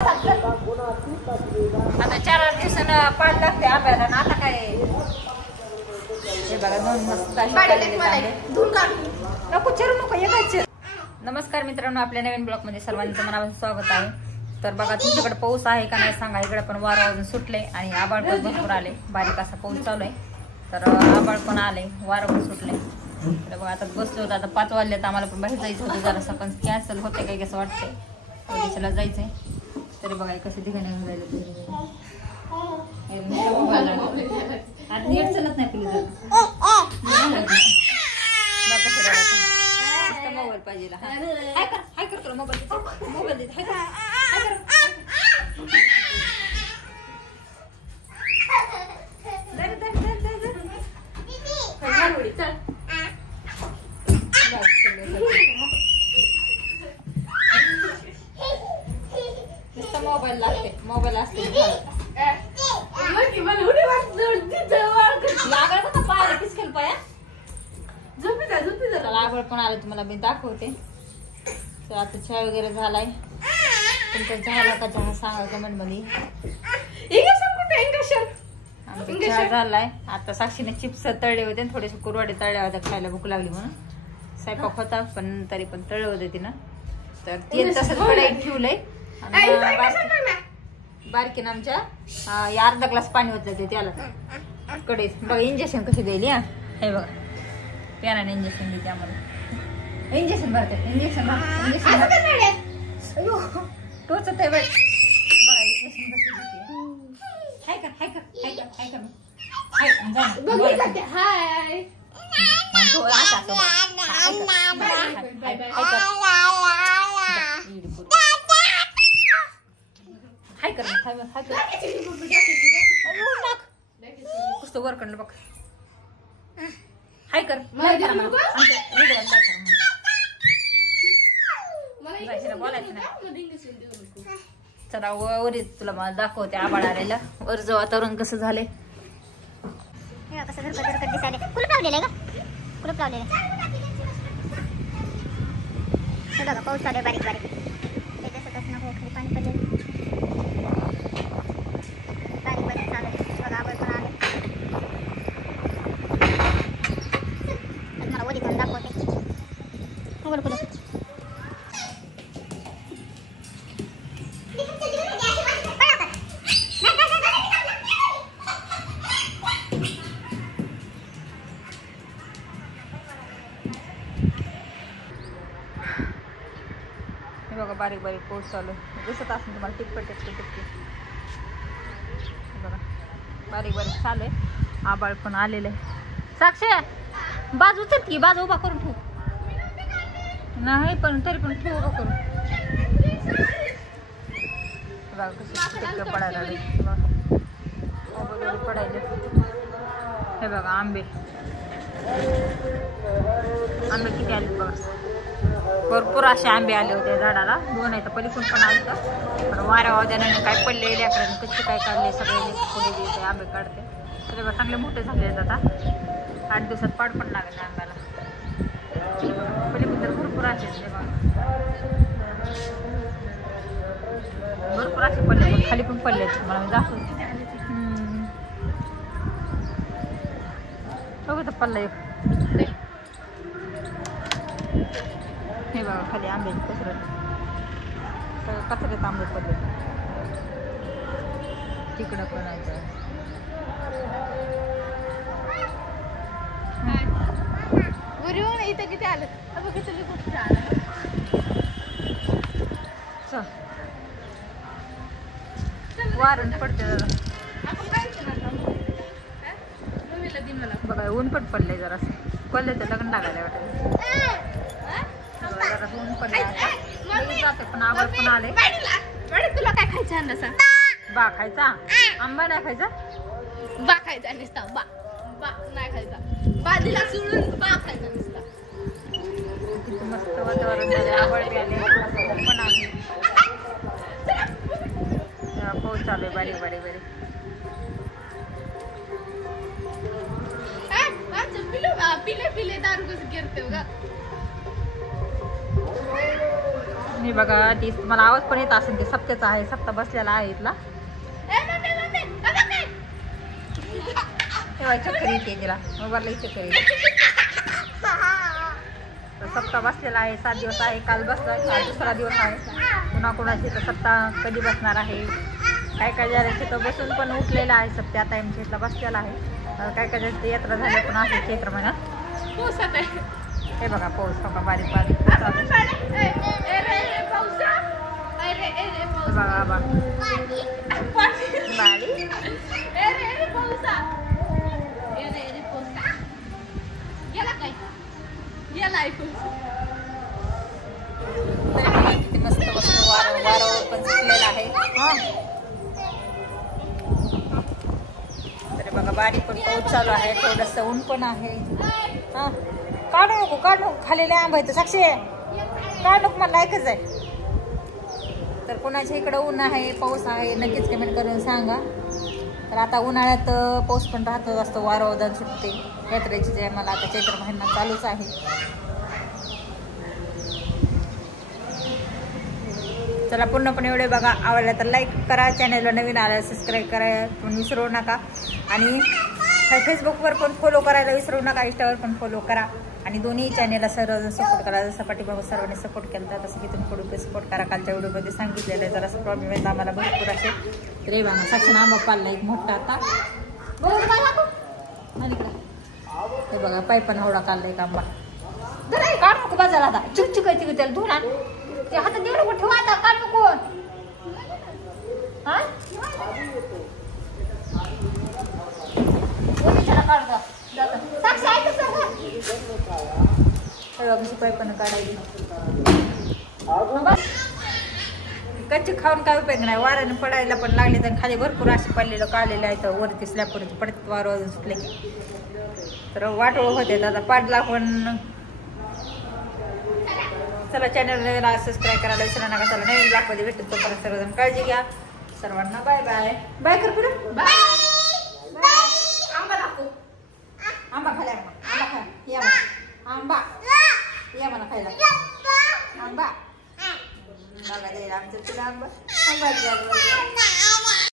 आता 4-8 दिवसानं पाड लागते आंब्याला ना. आता काय हे बघा 2 मस्त नको चिरू नको एकाच. नमस्कार मित्रांनो, आपल्या नवीन ब्लॉग मध्ये सर्वांचं मनापासून स्वागत आहे. तर बघा तुमच्याकडे पाऊस आहे का नाही सांगा. इकडे पण वारं वाजून सुटले आणि आभाळ पण भरपूर आले. बारीक असा पाऊस चालू आहे. तर आभाळ पण आले, वारं पण सुटले. तर बघा आता बसलो होतो. आता 5 वाजले तर आम्हाला पण बाहेर जायचं होतं जरासं, पण कॅन्सल होते काही कसं वाटतंय. उद्याच्याला जायचंय. तरी बघा कसे ठिकाणी राहिले नीट चलत नाही पिली मोबाईल पाहिजे. हाय कर तुला मोबाईल देते. मोबाईल लागते, मोबाईल असते लागवड पण आलं तुम्हाला मी दाखवते. तर आता चहा वगैरे झालाय. तुमचा चहा का चहा सांगा कमेंट मध्ये. आमचा चहा झालाय. आता साक्षीने चिप्स तळले होते, थोडेसे कुरवाडे तळल्या होत्या खायला भूक लागली म्हणून. स्वयंपाक होता पण तरी पण तळले होते तिनं. तर तेल तसंच कढईत ठेवलंय. बारकीन आमच्या अर्धा ग्लास पाणी होतं ते त्याला कढईत. बघा इंजेक्शन कशी देईल. हे बघा प्यानाने इंजेक्शन देते आम्हाला. इंजेक्शन भरते इंजेक्शन टोचत आहे बघा इंजेक्शन कसं देते. हाय कर पुस्तक वर कडलं बघ. हाय कर बोलायचं नाही. चला वरीत तुला मला दाखवते आभाळ आलेलं. वरचं वातावरण कसं झालंय. कसं दिसायला. कुलूप लावलेलं का? कुलूप लावलेलं बघा. पाऊस चालू आहे बारीक बारीक. त्याच्यासोबत नको खाली पाणी पडलेलं बारीक बारीक चालू आहे. बघा आभाळ पण आलं. मला वरी पण दाखवते. उघड कुलूप. बघा बारीक बारीक पाऊस चालू दिसत असेल तुम्हाला. टिपके बघा बारीक बारीक चालू आहे. आबाळ पण आलेलं आहे. साक्षी बाजू उचल की. बाजू उभा करून ठेवू नाही पण तरी पण ठेवू उभा करून. बघा कसे टिपके पडायला लागले. पडायले. हे बघा आंबे किती आले बघा. भरपूर असे आंबे आले होते झाडाला. 2 आहे तर पलीकडून पण आले होतं. पण वाऱ्या वाद्याने काय पडले लेकरांनी कच्चे काय काढले सगळे पुढे जे आंबे काढते. तरी बघा चांगले मोठे झाले आहेत. आता 8 दिवसात पाड पण लागले आंब्याला. पलीकडून तर भरपूर असे बघा. भरपूर असे पडले पण खाली पण पडले मला मी दाखवते. बघू तर पडला एक. हे बघा खाली आंब्याची कचऱ्यात आंबे पडले. तिकडं पण आहे. इथं किती आलं वारण पडते बघा. ऊन पण पडलंय जरासं. कोल्हे तर लग्न लागायला वाटत. ऊन पडले जाते पण आभाळ पण आले. तुला काय खायचं आहे ना? बा खायचा. आंबा नाही खायचा. बा खायचा नुसता. बा नाही खायचा. बाजूला सोडून बा खायचा नुसता. किती मस्त वातावरण झाले. आभाळ बी आले पण आले. पाऊस चालू आहे बारीक बारीक बारीक. पिले दारू कसं गिरते बघा. मी बघा ती तुम्हाला आवाज पण येत असेल ते सप्त्याचा आहे सप्ता बसलेला आहे इथला तेव्हा चक्कर येते तिला मोबाईलला चक्कर येते सप्ताह बसलेला आहे 7 दिवस आहे काल बसला काल दुसरा दिवस आहे पुन्हा कोणाची तर सप्ताह कधी बसणार आहे काय काय जणांचे तर बसून पण उठलेला आहे सप्ताह आता आमच्या इथला बसलेला आहे काय काय जणांची यात्रा झाली पण आहे चैत्र महिन्यात हे बघा पाऊस बघा बारीक बारीक बघा बघा किती मस्त मस्त वारं पण सुटलेलं आहे तरी बघा बारीक पण पाऊस चालू आहे थोडंसं ऊन पण आहे हा काढू नको खालेले आंबा आहे तर साक्षी काढू नको मला ऐकच आहे तर कोणाच्या इकडं ऊन आहे पाऊस आहे नक्कीच कमेंट करून सांगा तर आता उन्हाळ्यात पाऊस पण राहतो जास्त वारं सुटते यात्रेची जे मला आता चैत्र महिना चालूच आहे चला पूर्णपणे व्हिडिओ बघा आवडला तर लाईक करा चॅनलला नवीन आला सबस्क्राईब करायला पण विसरू नका आणि फेसबुकवर पण फॉलो करायला विसरू नका इंस्टावर पण फॉलो करा आणि दोन्ही चॅनेलला सर्वजण सपोर्ट करा जसं पाठीमागं सर्वांनी सपोर्ट केला तसं की तुम्ही पुढे सपोर्ट करा कालच्या व्हिडिओमध्ये सांगितलेलं आहे जरासं प्रॉब्लेम येतो आम्हाला भरपूर असे रे बघा साक्षी आंबा पाळला एक मोठा आता हे बघा पायपन हवडा काढला एक आंबा काढ नको बाजारला आता चिकचिक आहे तिकडे त्याला धुवून आण ते हातात देऊ नको ठेवा आता काढ नको हा पायपन काढायची कच्ची खाऊन काय उपयोग नाही वाऱ्याने पडायला पण लागले तर खाली भरपूर असे पडलेलं काढलेलं आहे तर वरती स्लॅबवरती पडत वारं वाजून सुटले की तर वाटोळ होते आता पाडला पण चला चॅनल सबस्क्राईब करायला विसरू नका चला नवीन ब्लॉगमध्ये भेटतो तोपर्यंत सर्वजण काळजी घ्या सर्वांना बाय बाय बाय कर पुढे बाय आंबा दाखव आंबा खायला आंबा खा या आंबा या मला खायला आंबा बघा आमचं तुला आंबा आंबा